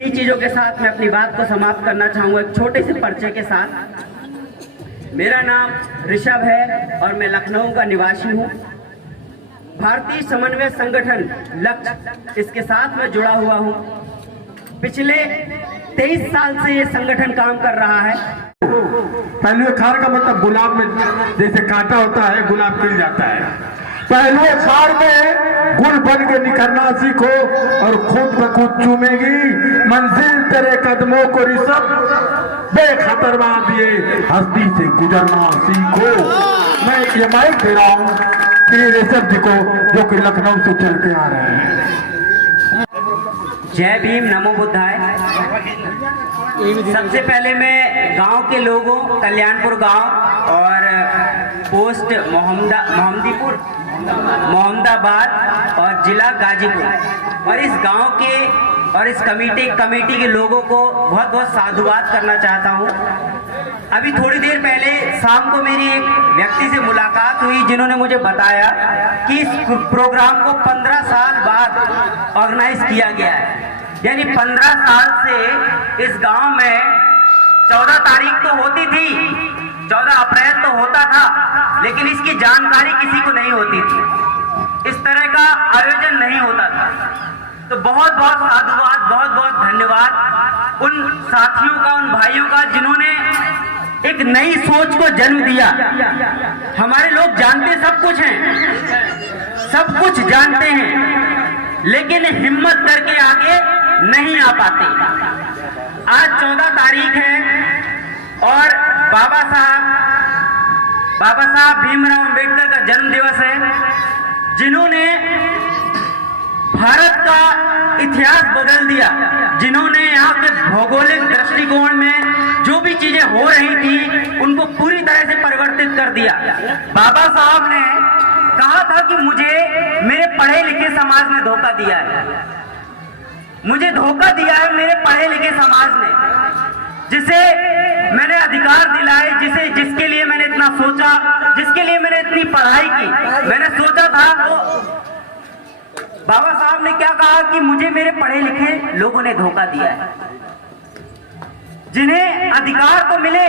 इन चीजों के साथ मैं अपनी बात को समाप्त करना चाहूंगा एक छोटे से परिचय के साथ। मेरा नाम ऋषभ है और मैं लखनऊ का निवासी हूं। भारतीय समन्वय संगठन लक्ष्य इसके साथ मैं जुड़ा हुआ हूं। पिछले 23 साल से ये संगठन काम कर रहा है। पहलुए खार का मतलब गुलाब में जैसे कांटा होता है, गुलाब खिल जाता है। पहलुए खार में गुल बन के निकलना सीखो और खुद ब खुद चूमेगी मंजिल तेरे कदमों को ऋषभ, बेखतर दिए हस्ती से गुजरना सीखो। मैं ये माइक दे रहा हूँ श्री ऋषभ जी को, जो कि लखनऊ से चल के आ रहे हैं। जय भीम, नमो बुद्धाय। सबसे पहले मैं गांव के लोगों, कल्याणपुर गांव और पोस्ट मोहम्मदाबाद और जिला गाजीपुर और इस गांव के और इस कमेटी के लोगों को बहुत बहुत साधुवाद करना चाहता हूं। अभी थोड़ी देर पहले शाम को मेरी एक व्यक्ति से मुलाकात हुई जिन्होंने मुझे बताया कि इस प्रोग्राम को 15 साल बाद ऑर्गेनाइज किया गया है। यानी 15 साल से इस गांव में 14 तारीख तो होती थी, 14 अप्रैल तो होता था, लेकिन इसकी जानकारी किसी को नहीं होती थी। इस तरह का आयोजन नहीं होता था। तो बहुत बहुत साधुवाद, बहुत बहुत धन्यवाद उन साथियों का, उन भाइयों का जिन्होंने एक नई सोच को जन्म दिया। हमारे लोग जानते सब कुछ हैं, सब कुछ जानते हैं, लेकिन हिम्मत करके आगे नहीं आ पाते। आज 14 तारीख है और बाबा साहब भीमराव अंबेडकर का जन्म दिवस है, जिन्होंने भारत का इतिहास बदल दिया, जिन्होंने यहाँ के भौगोलिक दृष्टिकोण में जो भी चीजें हो रही थी उनको पूरी तरह से परिवर्तित कर दिया। बाबा साहब ने कहा था कि मुझे मेरे पढ़े लिखे समाज ने धोखा दिया है, मुझे धोखा दिया है मेरे पढ़े लिखे समाज ने, जिसे मैंने अधिकार दिलाए, जिसके लिए मैंने इतना सोचा, जिसके लिए मैंने इतनी पढ़ाई की, मैंने सोचा था। तो बाबा साहब ने क्या कहा कि मुझे मेरे पढ़े लिखे लोगों ने धोखा दिया है। जिन्हें अधिकार तो मिले,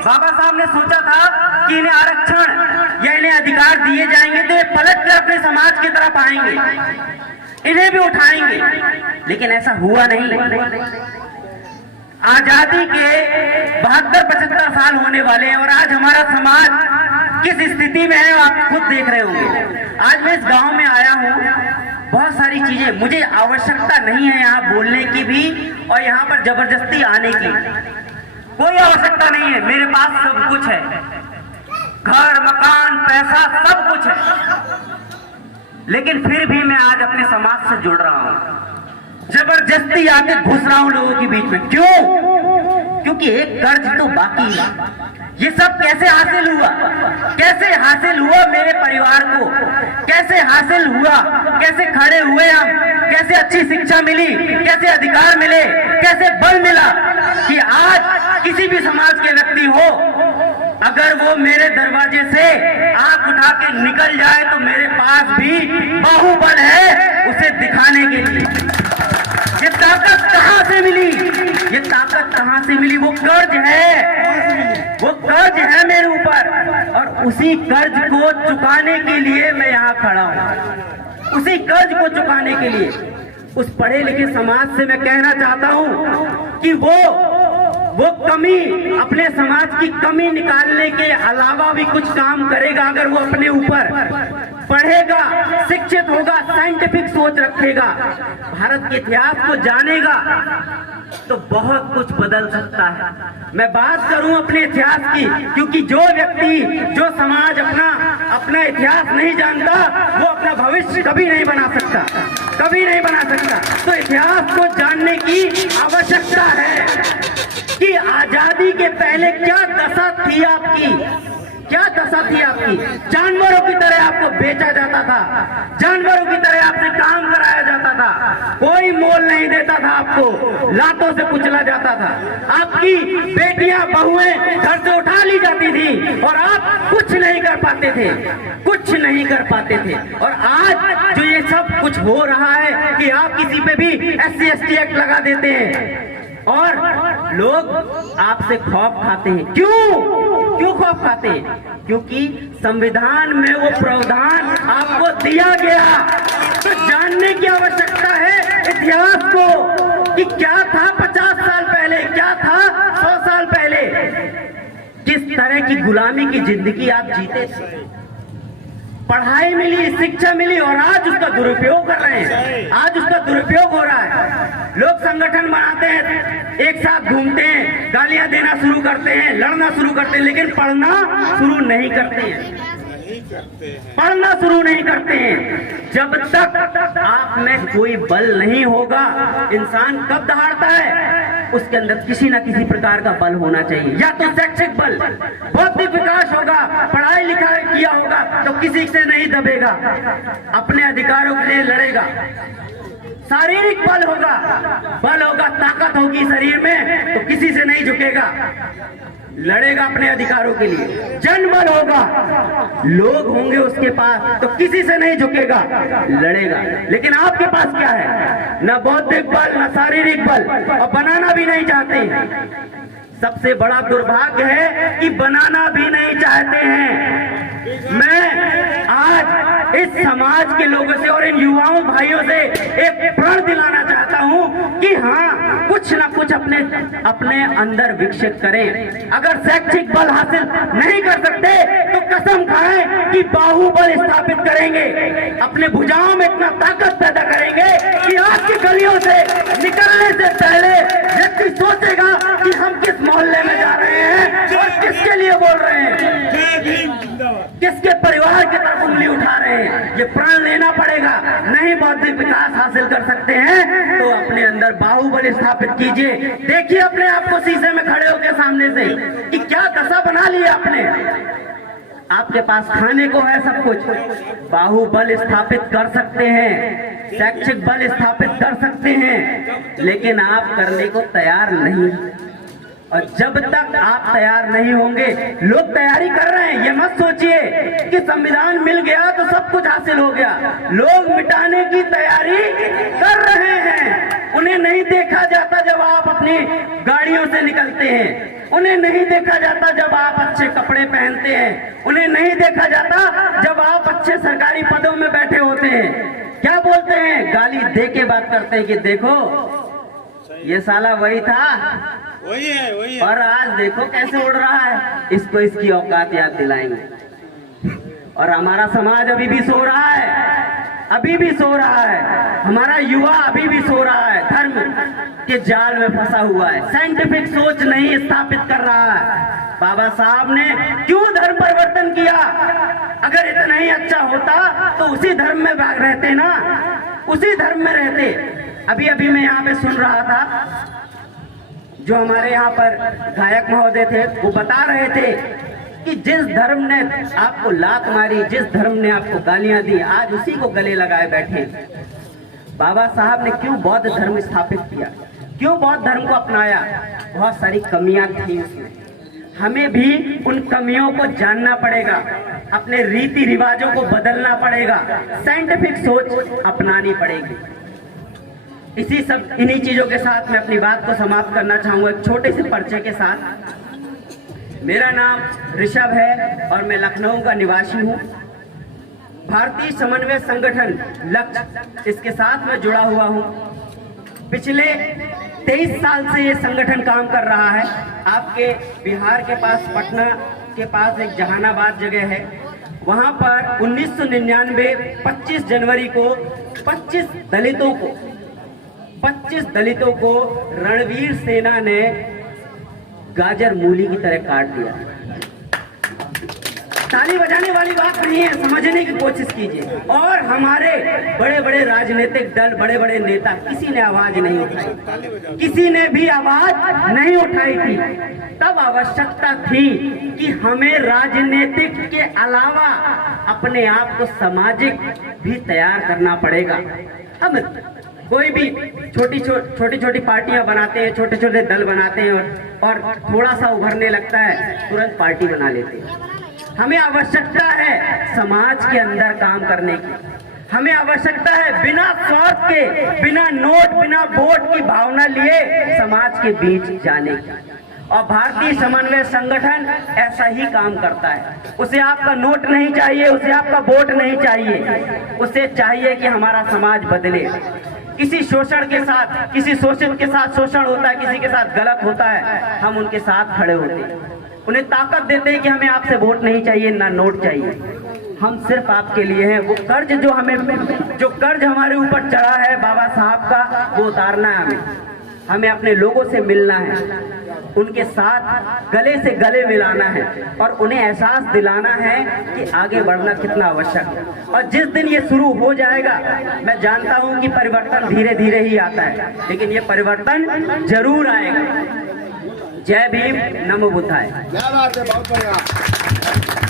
बाबा साहब ने सोचा था कि इन्हें आरक्षण या इन्हें अधिकार दिए जाएंगे तो ये पलट कर अपने समाज की तरफ आएंगे, इन्हें भी उठाएंगे, लेकिन ऐसा हुआ नहीं। आजादी के 72-75 साल होने वाले हैं और आज हमारा समाज किस स्थिति में है आप खुद देख रहे होंगे। आज मैं इस गांव में आया हूं, बहुत सारी चीजें, मुझे आवश्यकता नहीं है यहाँ बोलने की भी और यहाँ पर जबरदस्ती आने की कोई आवश्यकता नहीं है। मेरे पास सब कुछ है, घर, मकान, पैसा, सब कुछ है, लेकिन फिर भी मैं आज अपने समाज से जुड़ रहा हूं, जबरदस्ती आके घुस रहा हूं लोगों के बीच में। क्यों? क्योंकि एक कर्ज तो बाकी है। ये सब कैसे हासिल हुआ? कैसे हासिल हुआ मेरे परिवार को? कैसे हासिल हुआ? कैसे खड़े हुए हम? कैसे अच्छी शिक्षा मिली? कैसे अधिकार मिले? कैसे बल मिला कि आज किसी भी समाज के व्यक्ति हो, अगर वो मेरे दरवाजे से आंख उठा के निकल जाए तो मेरे पास भी बाहुबल है उसे दिखाने के लिए। ये ताकत कहां से मिली? ये ताकत कहां से मिली? वो कर्ज है, वो कर्ज है मेरे ऊपर और उसी कर्ज को चुकाने के लिए मैं यहाँ खड़ा हूँ। उसी कर्ज को चुकाने के लिए उस पढ़े लिखे समाज से मैं कहना चाहता हूँ कि वो कमी, अपने समाज की कमी निकालने के अलावा भी कुछ काम करेगा। अगर वो अपने ऊपर पढ़ेगा, शिक्षित होगा, साइंटिफिक सोच रखेगा, भारत के इतिहास को जानेगा, तो बहुत कुछ बदल सकता है। मैं बात करूं अपने इतिहास की, क्योंकि जो व्यक्ति, जो समाज अपना इतिहास नहीं जानता, वो अपना भविष्य कभी नहीं बना सकता, कभी नहीं बना सकता। तो इतिहास को जानने की आवश्यकता है कि आजादी के पहले क्या दशा थी आपकी, क्या दशा थी आपकी। जानवरों की तरह आपको बेचा जाता था, जानवरों की तरह आपसे काम कराया जाता था, कोई मोल नहीं देता था, आपको लातों से कुचला जाता था, आपकी बेटियां बहुएं घर से उठा ली जाती थी और आप कुछ नहीं कर पाते थे, कुछ नहीं कर पाते थे। और आज जो ये सब कुछ हो रहा है कि आप किसी पे भी SC/ST एक्ट लगा देते हैं और लोग आपसे खौफ खाते हैं। क्यों खौफ खाते हैं? क्योंकि संविधान में वो प्रावधान आपको दिया गया। तो जानने की आवश्यकता है इतिहास को कि क्या था 50 साल पहले, क्या था 100 साल पहले, किस तरह की गुलामी की जिंदगी आप जीते थे। पढ़ाई मिली, शिक्षा मिली और आज उसका दुरुपयोग कर रहे हैं, आज उसका दुरुपयोग हो रहा है। लोग संगठन बनाते हैं, एक साथ घूमते हैं, गालियां देना शुरू करते हैं, लड़ना शुरू करते हैं, लेकिन पढ़ना शुरू नहीं करते हैं, पढ़ना शुरू नहीं करते हैं। जब तक आप में कोई बल नहीं होगा, इंसान कब दहाड़ता है? उसके अंदर किसी न किसी प्रकार का बल होना चाहिए, या तो शैक्षिक बल, बौद्धिक विकास होगा, पढ़ाई लिखाई किया होगा तो किसी से नहीं दबेगा, अपने अधिकारों के लिए लड़ेगा। शारीरिक बल होगा, ताकत होगी शरीर में तो किसी से नहीं झुकेगा, लड़ेगा अपने अधिकारों के लिए। जनबल होगा, लोग होंगे उसके पास तो किसी से नहीं झुकेगा, लड़ेगा। लेकिन आपके पास क्या है? न बौद्धिक बल, न शारीरिक बल, और बनाना भी नहीं चाहते। सबसे बड़ा दुर्भाग्य है कि बनाना भी नहीं चाहते हैं। मैं आज इस समाज के लोगों से और इन युवाओं भाइयों से एक प्रण दिलाना चाहता हूं कि हाँ, कुछ ना कुछ अपने अंदर विकसित करें। अगर शैक्षिक बल हासिल नहीं कर सकते तो कसम खाएं कि बाहुबल स्थापित करेंगे, अपने भुजाओं में इतना ताकत पैदा करेंगे कि आपकी गलियों से निकलने से पहले व्यक्ति सोचेगा कि हम किस मोहल्ले में जा रहे हैं और किसके लिए बोल रहे हैं, किसके परिवार की तरफ उंगली उठा रहे हैं। ये प्रण लेना पड़ेगा। नहीं बौद्धिक विकास हासिल कर सकते हैं तो अपने अंदर बाहुबल स्थापित कीजिए। देखिए अपने आप को शीशे में खड़े होकर सामने से कि क्या दशा बना ली आपने। आपके पास खाने को है सब कुछ, बाहुबल स्थापित कर सकते हैं, शैक्षिक बल स्थापित कर सकते हैं, लेकिन आप करने को तैयार नहीं। और जब तक आप तैयार नहीं होंगे, लोग तैयारी कर रहे हैं, ये मत सोचिए कि संविधान मिल गया तो सब कुछ हासिल हो गया। लोग मिटाने की तैयारी कर रहे हैं। उन्हें नहीं देखा जाता जब आप अपनी गाड़ियों से निकलते हैं, उन्हें नहीं देखा जाता जब आप अच्छे कपड़े पहनते हैं, उन्हें नहीं देखा जाता जब आप अच्छे सरकारी पदों में बैठे होते हैं। क्या बोलते हैं? गाली दे के बात करते हैं कि देखो ये साला वही था, वही है। और आज देखो कैसे उड़ रहा है, इसको इसकी औकात याद दिलाएंगे। और हमारा समाज अभी भी सो रहा है, अभी भी सो रहा है, हमारा युवा अभी भी सो रहा है, धर्म के जाल में फंसा हुआ है, साइंटिफिक सोच नहीं स्थापित कर रहा है। बाबा साहब ने क्यों धर्म परिवर्तन किया? अगर इतना ही अच्छा होता तो उसी धर्म में भाग रहते ना, उसी धर्म में रहते। अभी मैं यहाँ पे सुन रहा था, जो हमारे यहाँ पर गायक महोदय थे वो बता रहे थे कि जिस धर्म ने आपको लात मारी, जिस धर्म ने आपको गालियां दी, आज उसी को गले लगाए बैठे। बाबा साहब ने क्यों बौद्ध धर्म स्थापित किया, क्यों बौद्ध धर्म को अपनाया? बहुत सारी कमियां थी उसमें, हमें भी उन कमियों को जानना पड़ेगा, अपने रीति रिवाजों को बदलना पड़ेगा, साइंटिफिक सोच अपनानी पड़ेगी। इन्हीं चीजों के साथ मैं अपनी बात को समाप्त करना चाहूंगा एक छोटे से परिचय के साथ। मेरा नाम ऋषभ है और मैं लखनऊ का निवासी हूँ। भारतीय समन्वय संगठन लक्ष्य, इसके साथ मैं जुड़ा हुआ हूँ। पिछले 23 साल से ये संगठन काम कर रहा है। आपके बिहार के पास, पटना के पास एक जहानाबाद जगह है, वहाँ पर 1999 25 जनवरी को 25 दलितों को रणवीर सेना ने गाजर मूली की तरह काट दिया। ताली बजाने वाली बात नहीं है, समझने की कोशिश कीजिए। और हमारे बड़े बड़े राजनीतिक दल, बड़े बड़े नेता, किसी ने आवाज नहीं उठाई, किसी ने भी आवाज नहीं उठाई थी। तब आवश्यकता थी कि हमें राजनीतिक के अलावा अपने आप को सामाजिक भी तैयार करना पड़ेगा। अब कोई भी छोटी छोटी पार्टियां बनाते हैं, छोटे छोटे दल बनाते हैं और थोड़ा सा उभरने लगता है तुरंत पार्टी बना लेते हैं। हमें आवश्यकता है समाज के अंदर काम करने की, हमें आवश्यकता है बिना स्वार्थ के, बिना नोट, बिना वोट की भावना लिए समाज के बीच जाने की। और भारतीय समन्वय संगठन ऐसा ही काम करता है। उसे आपका नोट नहीं चाहिए, उसे आपका वोट नहीं चाहिए, उसे चाहिए कि हमारा समाज बदले। किसी शोषण के साथ, किसी शोषित के साथ शोषण होता है, किसी के साथ गलत होता है, हम उनके साथ खड़े होते हैं, उन्हें ताकत देते हैं कि हमें आपसे वोट नहीं चाहिए, ना नोट चाहिए, हम सिर्फ आपके लिए हैं। वो कर्ज जो कर्ज हमारे ऊपर चढ़ा है बाबा साहब का, वो उतारना है हमें अपने लोगों से मिलना है, उनके साथ गले से गले मिलाना है और उन्हें एहसास दिलाना है कि आगे बढ़ना कितना आवश्यक है। और जिस दिन ये शुरू हो जाएगा, मैं जानता हूं कि परिवर्तन धीरे धीरे ही आता है, लेकिन ये परिवर्तन जरूर आएगा। जय भीम, नमो बुद्धाय। क्या बात है, बहुत बढ़िया।